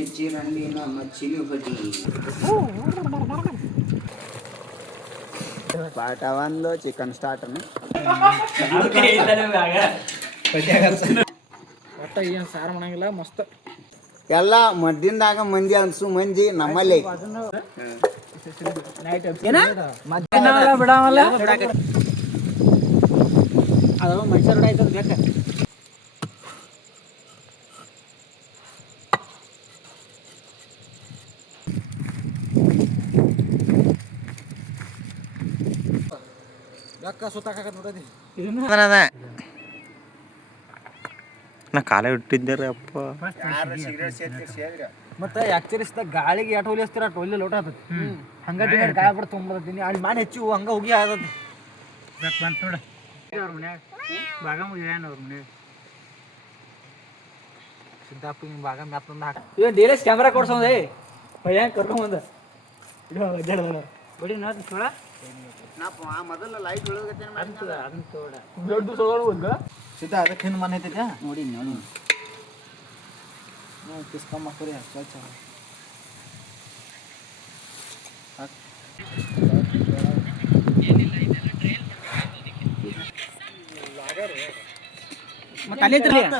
పిచ్చి రండి నా మచ్చిని ఒకటి ಪಾಠ 1 ಚಿಕನ್ ಸ್ಟಾರ್ಟ್ ಒಟ್ಟ ಏನು ಸಾರು ಮಾಡಂಗಿಲ್ಲ ಮಸ್ತ್ ಎಲ್ಲ ಮದ್ದಿಂದಾಗ ಮಂದಿ ಅನ್ಸು ಮಂದಿ ನಮ್ಮಲ್ಲಿ ಬಿಡಾವಲ್ಲ ಅದು ಮನುಷ್ಯರ ಆಯ್ತದ ಬೇಕ ನಾ ಕಾಲ ಇಟ್ಟಿದ್ದೆ ಅಪ್ಪ ಮತ್ತೆ ಆಕ್ಚುಲಿಸ್ದ ಗಾಳಿಗೆ ಎಟ್ ಹೊಲಿಸ್ತೀರ ಅಟ್ ಹೊಲಿ ಲೋಟ ಆತತಿ ಹಂಗ ಗಾಳಿ ಬಿಡ ತೊಗೊಂಬರ್ತೀನಿ ಅಲ್ಲಿ ಮಾನ್ ಹೆಚ್ಚು ಹಂಗ ಹೋಗಿ ಆಗತಿ ಬಂತ ನೋಡ ಅವ್ರ ಮನ್ಯಾಗ ಭಾಗ ಮುಗಿಯಾನ ಅವ್ರ ಮನ್ಯಾಗ ಸಿದ್ದಪ್ಪ ಹಿಂಗೆ ಭಾಗ ಮ್ಯಾತ್ತಂದ ಹಾಕ ಇವನ್ ಡೀಲೆಕ್ಸ್ ಕ್ಯಾಮ್ರಾ ಕೊಡ್ಸೋದೇ ಭಯ ಕರ್ಕೊಂಬಂದ ಬಡಿ ನೋಡ್ರಿ ಸೋಳ ಮೊದಲ ಲೈಟ್ ಅದನ್ನ ತೋಡ ದೊಡ್ಡ ಸೋಳ ಸಿದ್ಧ ಅದಕ್ಕೆ ಹಿಂದೆ ಮನೆ ಐತೈತೆ ನೋಡಿ ನೋಡಿ ಕಿಸ್ಕೊಂಡ್ ಮಕ್ಕಳು ಸ್ವಚ್ಛ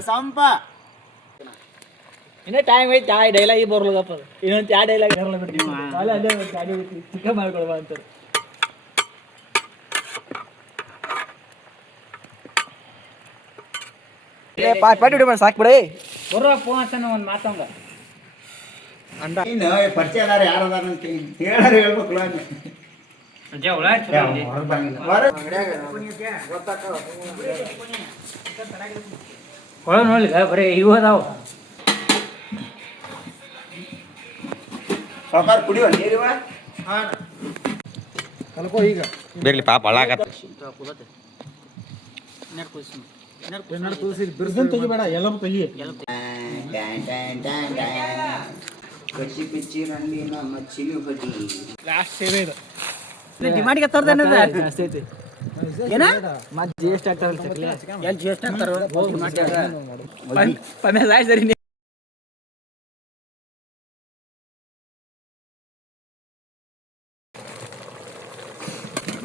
ಸಂಪ ಇನ್ನೇ ಟೈಮ್ ಐತಿ ಆ ಡೈಲಾಗಿ ಬರ್ಲದಪ್ಪ ಇನ್ನೊಂದು ಯಾವ ಡೈಲಾಗ್ ಬರಲ್ಲ ಬಿಡ್ತೀವಿ ಅಲ್ಲೇ ಗಾಡಿ ಚಿಕ್ಕ ಮಾಡ್ಕೊಳ್ಬಾ ಅಂತಾರೆ ಪಾಟಿ ಸಾಕು ಬಿಡಿ ಬರೋ ಫೋನ್ ಹಚ್ಚಾನ ಒಂದು ಮಾತಂಗ ಅಂಡ ಪರಿಚಯ ಅದಾರ ಯಾರು ಅದಾರ ಅಂತ ಹೇಳಾರ ಹೇಳ್ಬೇಕು ಹೊಳ ನೋಡ್ಲಿ ಬರೀ ಇವು ಅದಾವ ಸಾಕಾರ ಕುಡಿಯುವ ನೀರಿವ ಕಲ್ಕೋ ಈಗ ಬೇರ್ಲಿ ಪಾಪ ಹಾಳಾಗತ್ತ ತೆಗಿಬೇಡ ಎಲ್ಲ ತೆಗಿ ಕಚ್ಚಿ ಪಿಚ್ಚಿ ರಂಡಿ ನಾ ಮಚ್ಚಿನಿ ಹೊಡಿ ಲಾಸ್ಟ್ ಸೇವೆ ಇದು ಡಿಮಾಂಡ್ಗೆ ತರ್ದೇನ ಜಾಸ್ತಿ ಐತಿ ಏನ ಮತ್ತೆ ಜಿ ಎಸ್ ಟಿ ಆಗ್ತಾರಲ್ಲ ಚಕ್ಲಿ ಎಲ್ಲಿ ಜಿ ಎಸ್ ಟಿ ಆಗ್ತಾರ ಹೋಗಿ ಮಾಡಿ ಪಮೆ ಲಾಯ್ ಸರಿ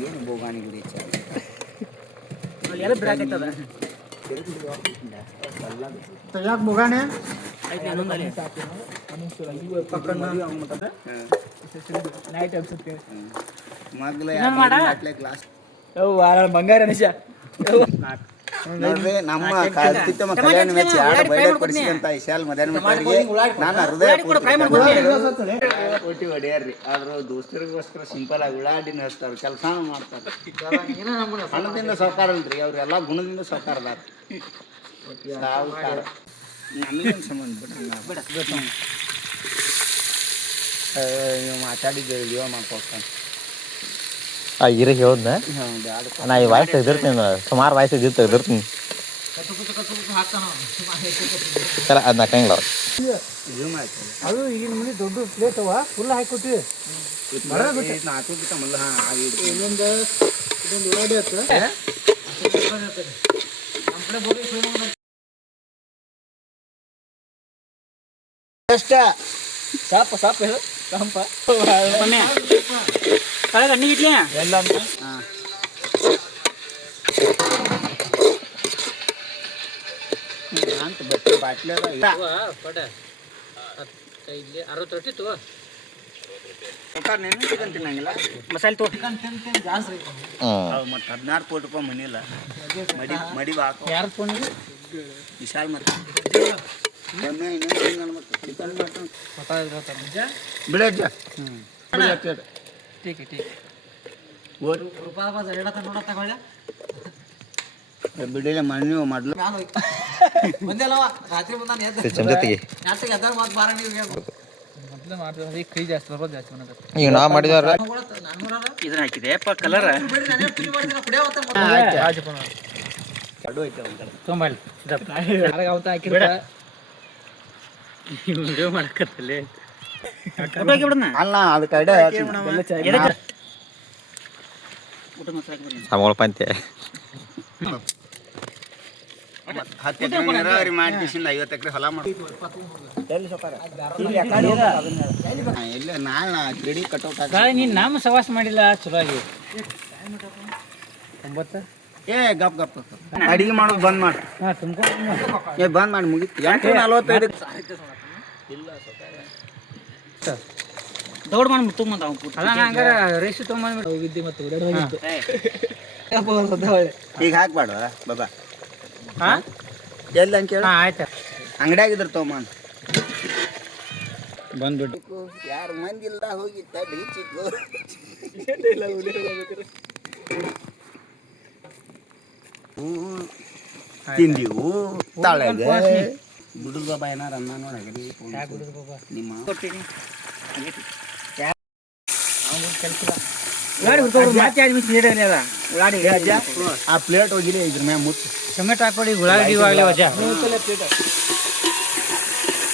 ಏನು ಬೋಗಾಣಿ ಗುಡಿ ಎಲ್ಲ ಬ್ರಾಕ್ ಐತದ ಯಾಕೆ ಬೋಗಾಣಿ ಐತಿ ಅನ್ನೊಂದಲ್ಲಿ ನೈಟ್ ಅನ್ಸುತ್ತೆ ಮಗ್ಲ ಗ್ಲಾಸ್ ಬಂಗಾರ ನಿಶ ನೋಡ್ರಿ ನಮ್ಮ ಕಾರ್ತಿಕಮ್ಮ ಕಲ್ಯಾಣ ಮೆಚ್ಚಿ ಆಡ ಬೈಡ ಕೊಡಿಸಿದಂತ ಇಶಾಲ್ ಮಧ್ಯಾಹ್ನ ಮಕ್ಕಳಿಗೆ ನಾನು ಹೃದಯ ಕೊಟ್ಟಿ ಹೊಡೆಯಾರ್ರಿ ಆದ್ರೂ ದೋಸ್ತರಿಗೋಸ್ಕರ ಸಿಂಪಲ್ ಆಗಿ ಉಳ್ಳಾಡಿನ ಹಚ್ತಾರೆ ಕೆಲಸ ಮಾಡ್ತಾರೆ ಹಣದಿಂದ ಸಹಕಾರ ಅಲ್ರಿ ಅವ್ರೆಲ್ಲ ಗುಣದಿಂದ ಸಹಕಾರ ಅದಾರ ಸಾವುಕಾರ ನಮಗೇನು ಸಂಬಂಧ ಬಿಡ ನೀವು ಮಾತಾಡಿದ್ದೇವೆ ಜೀವ ಮಾಡ್ಕೊಡ್ತಾನೆ ಆ ಇರ ಹೇಳ್ದ ನಾ ಈ ವಾಯ್ಸ್ ತೆಗ್ದಿರ್ತೀನಿ ಸುಮಾರು ವಾಯ್ಸ್ ಇದ್ದು ತೆಗ್ದಿರ್ತೀನಿ ಚಲ ಅದ್ ನಾಕಂಗಿಲ್ಲ ಅದು ಈಗಿನ ಮನೆ ದೊಡ್ಡ ಪ್ಲೇಟ್ ಅವ ಫುಲ್ ಹಾಕಿಕೊಟ್ಟಿವಿ ಇನ್ನೊಂದು ಉಳ್ಳಾಡಿ ಆಯ್ತು ಅಷ್ಟ ಸಾಪ ಸಾಪ ಹೇಳು ಸಾಂಪ ಕಳೆದ ಅಣ್ಣಿಗೆ ಇಟ್ಲಿ ಎಲ್ಲ ಅಂತ ಅಂತ ಬಟ್ಟೆ ಬಾಟ್ಲಿ ಪಡ ಇಲ್ಲಿ 60 ರೊಟ್ಟಿ ತಗೋ ನೆನ್ನೆ ಚಿಕನ್ ತಿನ್ನಂಗಿಲ್ಲ ಮಸಾಲೆ ತೋ ಚಿಕನ್ ತಿಂತೀನಿ ಜಾಸ್ತಿ ಮತ್ತು 16 ಕೋಟಿ ರೂಪಾಯಿ ಮನಿಲ್ಲ ಮಡಿ ಬಾಕ ಯಾರು ಫೋನ್ ವಿಶಾಲ್ ಮತ್ತೆ ಬಿಡಜ್ಜ ठीक है ಬಿಡಿಲ್ಲ ಮಣ್ಣು ಮೊದಲು ರಾತ್ರಿ ಮೊದಲು ಮಾಡ್ತೀವಿ ಕೈ ಜಾಸ್ತಿ ಬರ್ಬೋದು ಜಾಸ್ತಿ ಈಗ ನಾವು ಮಾಡಿದವ್ರ ಇದನ್ನ ಹಾಕಿದೆ ಕಲರ್ ತೊಂಬಲ್ಲಿ ಅವತ್ತ ಹಾಕಿರ ವಿಡಿಯೋ ಮಾಡಕತ್ತಲ್ಲಿ ಅಲ್ಲ ಅದಕ್ಕೆ ಐಡಿಯಾ ಸಮೋಳ ಪಂತೆ 10 ಎಕರೆ ನೀರಾವರಿ ಮಾಡಿ 50 ಎಕರೆ ಹೊಲ ಮಾಡಿ ಎಲ್ಲ ನಾಳೆ ಕ್ರೆಡಿ ಕಟೌಟ್ ನೀನು ನಮ್ಮ ಸವಾಸ ಮಾಡಿಲ್ಲ ಚಲೋ ಆಗಿ 9 ಏ ಗಪ್ ಗಪ್ ಅಡಿಗೆ ಮಾಡೋದು ಬಂದ್ ಮಾಡಿ ಏ ಬಂದ್ ಮಾಡಿ ಮುಗಿತು 8:45 ದೌಡ್ ಮಾಡಿ ತುಂಬ ಅಲ್ಲ ಹಂಗಾರ ರೇಷು ತೊಗೊಂಬಂದ್ಬಿಟ್ಟು ಹೋಗಿದ್ದೆ ಮತ್ತೆ ಓಡಾಡೋಗಿತ್ತು ಈಗ ಹಾಕ್ಬೇಡ ಬಾಬಾ ಹಾಂ ಎಲ್ಲಿ ಅಂತ ಕೇಳಿ ಆಯ್ತು ಅಂಗಡಿಯಾಗಿದ್ರು ತೊಗೊಂಬಂದು ಬಂದ್ಬಿಟ್ಟು ಯಾರು ಮಂದಿ ಇಲ್ಲ ಹೋಗಿ ತಡಿ ಚಿಕ್ಕು ತಿಂದಿವು ತಾಳೆ ಬಿಡುದು ಬಾಬಾ ಏನಾರ ಅನ್ನ ನೋಡಿ ನಿಮ್ಮ ಆ ಪ್ಲೇಟ್ ಹೋಗಿಲ್ಲ ಇದ್ರ ಮ್ಯಾಗ ಮುಚ್ಚು ಟೊಮೆಟೊ ಹಾಕೊಡಿ ಉಳ್ಳಾಗಡ್ಡಿ ಆಗಲಿ ವಜ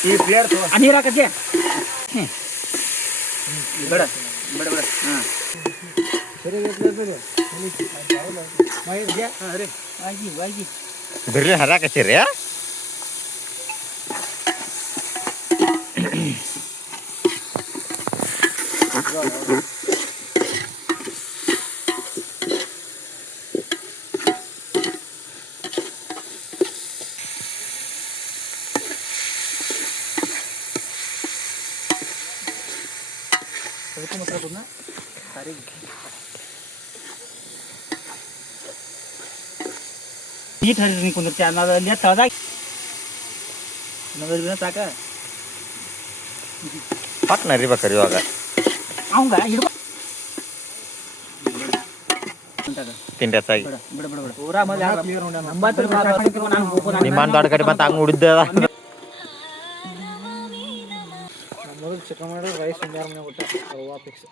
ಈ ಪ್ಲೇಟ್ ನೀರು ಹಾಕತ್ತೆ ಬೇಡ ಬೇಡ ಬೇಡ ಹಾಂ ಬಿರ್ರಿ ಹರಾಕತ್ತೀರಿ ನೀಟ್ ಹರಿದ್ರಿ ನೀ ಕುಂದಿರ್ತಿ ಅನ್ನೋದು ಅಲ್ಲಿ ತಳದಾಗ ಸಾಕ ಪಟ್ ನರಿಬೇಕ್ರಿ ಇವಾಗ ಅವಂಗ ಹಿಡ್ಬ ತಿಂಡಿ ಹೆಚ್ಚಾಗಿ ಬಿಡ ಬಿಡ ಬಿಡ ಪೂರಾ ನಿಮ್ಮ ದೊಡ್ಡ ಕಡೆ ಮತ್ತೆ ಹಂಗೆ ಉಳಿದ ಮೊದಲು ಚಿಕನ್ ಮಾಡಿ ರೈಸ್ ಸುಮಾರು ಮನೆ ಊಟ ರವಾ ಫಿಕ್ಸ್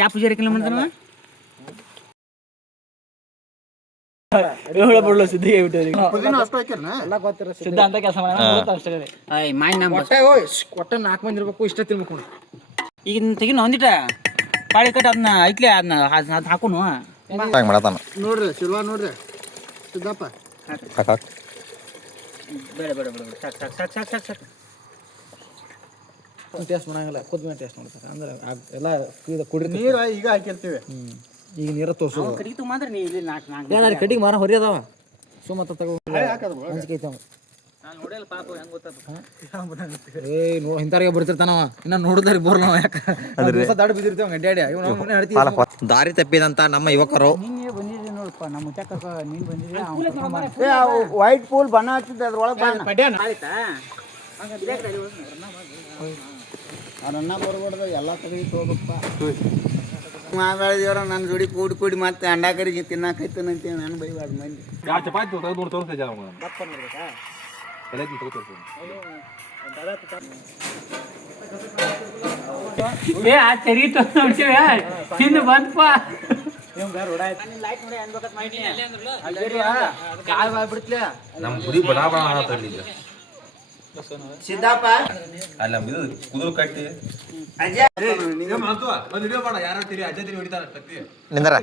ಯಾವ ಪೂಜಾರಿ ಕಿಲೋ ಮಾಡ್ತಾನ ಸಿದ್ಧ ಅಂತ ಕೆಲಸ ಒಟ್ಟ 4 ಮಂದಿ ಇರ್ಬೇಕು ಇಷ್ಟ ತಿನ್ಬೇಕು ಈಗ ತೆಗಿನ ಒಂದಿಟ ಪಾಳಿ ಕಟ್ಟಿ ಅದನ್ನ ಐತ್ಲೆ ಅದನ್ನ ಹಾಕೋನು ಮಾಡತಾನ ನೋಡ್ರಿ ಶಿಲ್ವಾ ನೋಡ್ರಿ ಸಿದ್ದಪ್ಪ ಬೇಡ ಬೇಡ ಬೇಡ ಸಾಕು ಸಾಕು ಸಾಕು ಸಾಕು ಸಾಕು ಸಾಕು ಟೇಸ್ಟ್ ಮಾಡಂಗಿಲ್ಲ ಕುದ್ಮೇಲೆ ಟೇಸ್ಟ್ ಮಾಡ್ತಾರೆ ಅಂದ್ರೆ ಎಲ್ಲ ಕುಡಿ ನೀರು ಈಗ ಹಾಕಿರ್ತೀವಿ ಈಗ ನೀರ ತೋರ್ಸು ಕಡಿಗೆ ಮಾತ್ರ ನೀ ಇಲ್ಲಿ 4 ಕಡಿಗೆ ಮಾರ ಹೊರಿ ಅದಾವ ಸುಮತ್ತ ತಗೋ ಅಂಜಿಕೆ ಐತವ ನಾನು ನೋಡಿಲ್ಲ ಪಾಪ ಹೆಂಗ್ ಗೊತ್ತಾಗ್ತದೆ ಏ ಇಂತಾರಿಗೆ ಬರ್ತಿರ್ತಾನವ ಇನ್ನ ನೋಡಿದ್ರೆ ಬೋರ್ಲವ ಯಾಕೆ ದಾಡಿ ಬಿದ್ದಿರ್ತೀವ ಗಡ್ಡಾಡಿ ದಾರಿ ತಪ್ಪಿದಂತ ನಮ್ಮ ಯುವಕರು ನೀನು ಬಂದಿದ್ದೆ ನೋಡಪ್ಪ ನಮ್ಮ ಮುಚ್ಚಕ್ಕ ನೀನು ಬಂದಿದ್ದೆ ವೈಟ್ ಪೂಲ್ ಬಣ್ಣ ಹಚ್ಚಿದ್ದೆ ಅದ್ರೊಳಗೆ ಆಯ್ತಾ ಅವ್ರನ್ನ ಬರ್ಬಾರ್ದು ಎಲ್ಲ ತೆಗೆದು ಹೋಗಪ್ಪ ಮಾತಾಡಿದವ್ರ ನನ್ನ ಜೋಡಿ ಕೂಡಿ ಮತ್ತೆ ಅಂಡ ಕರಿಗೆ ತಿನ್ನಾಕೈತೇನಂತೇಳಿ ನಾನು ಬೈಬಾರ್ದು ಮಂದಿ ತಿಂದು ಬಂದಪ್ಪ ಸಿದ್ದಪ್ಪ ಅಲ್ಲ ಕುದುರು ಕಟ್ಟಿ ನಿಂದರ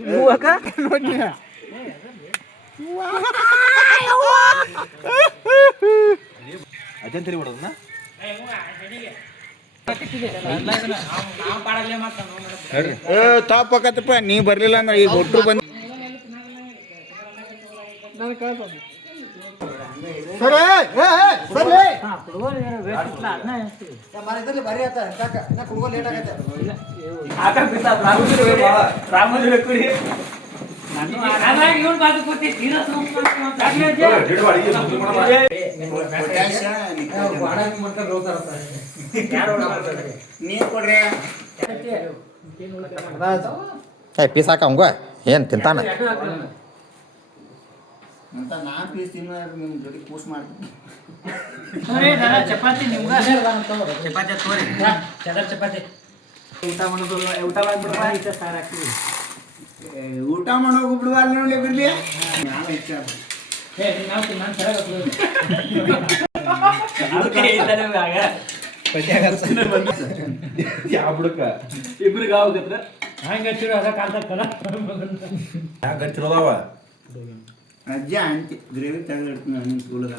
ಅಜ್ಜನ್ ತಿರಿ ಬಿಡೋದನ್ನ ತಾಪಕತ್ತಪ್ಪ ನೀ ಬರ್ಲಿಲ್ಲ ಅಂದ್ರೆ ಈಗ ಒಟ್ಟರು ಬಂದು ನೀರು ಕೊಡ್ರಿ ಪೀಸ್ ಹಾಕಂಗ ಏನ್ ತಿಂತಾನ ಅಂತ 4 ಪೀಸ್ ತಿನ್ನೋರು ನಿಮ್ಮ ಜೊತೆ ಕೂಸ್ ಮಾಡ್ತೀನಿ ಚಪಾತಿ ನಿಮ್ಗೆ ಚಪಾತಿ ತೋರಿ ಚಪಾತಿ ಊಟ ಮಾಡ್ಬಿಡ್ವಾ ಸಾರು ಹಾಕ್ತೀವಿ ಊಟ ಮಾಡೋಕೆ ಬಿಡುವಲ್ಲ ನೋಡಿ ಬಿಡ್ಲಿ ಇಬ್ರಿಗೆ ಆಗೋದ್ರ ಹಂಗೆ ಹಚ್ಚಿರೋ ಅದ ಕಾಲ್ದಾಗ ಕಲ ಗಟ್ಟಿರೋದವ ಅಜ್ಜ ಅಂತಿ ಗ್ರೇವಿ ತೆಗೆದಿಡ್ತೀನಿ ನಿಮ್ಮ ಸ್ಕೂಲದ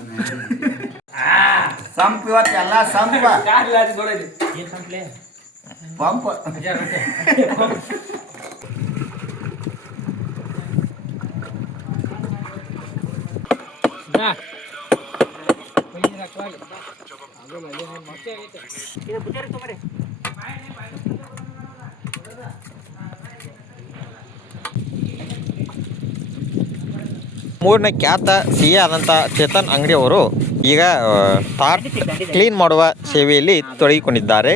ಸಂಪ್ ಇವತ್ತು ಎಲ್ಲ ಸಂಪ ಪಂಪ್ ಮೂರನೇ ಖ್ಯಾತ ಸಿಹಿ ಆದಂಥ ಚೇತನ್ ಅಂಗಡಿ ಅವರು ಈಗ ತಾಟ್ ಕ್ಲೀನ್ ಮಾಡುವ ಸೇವೆಯಲ್ಲಿ ತೊಡಗಿಕೊಂಡಿದ್ದಾರೆ.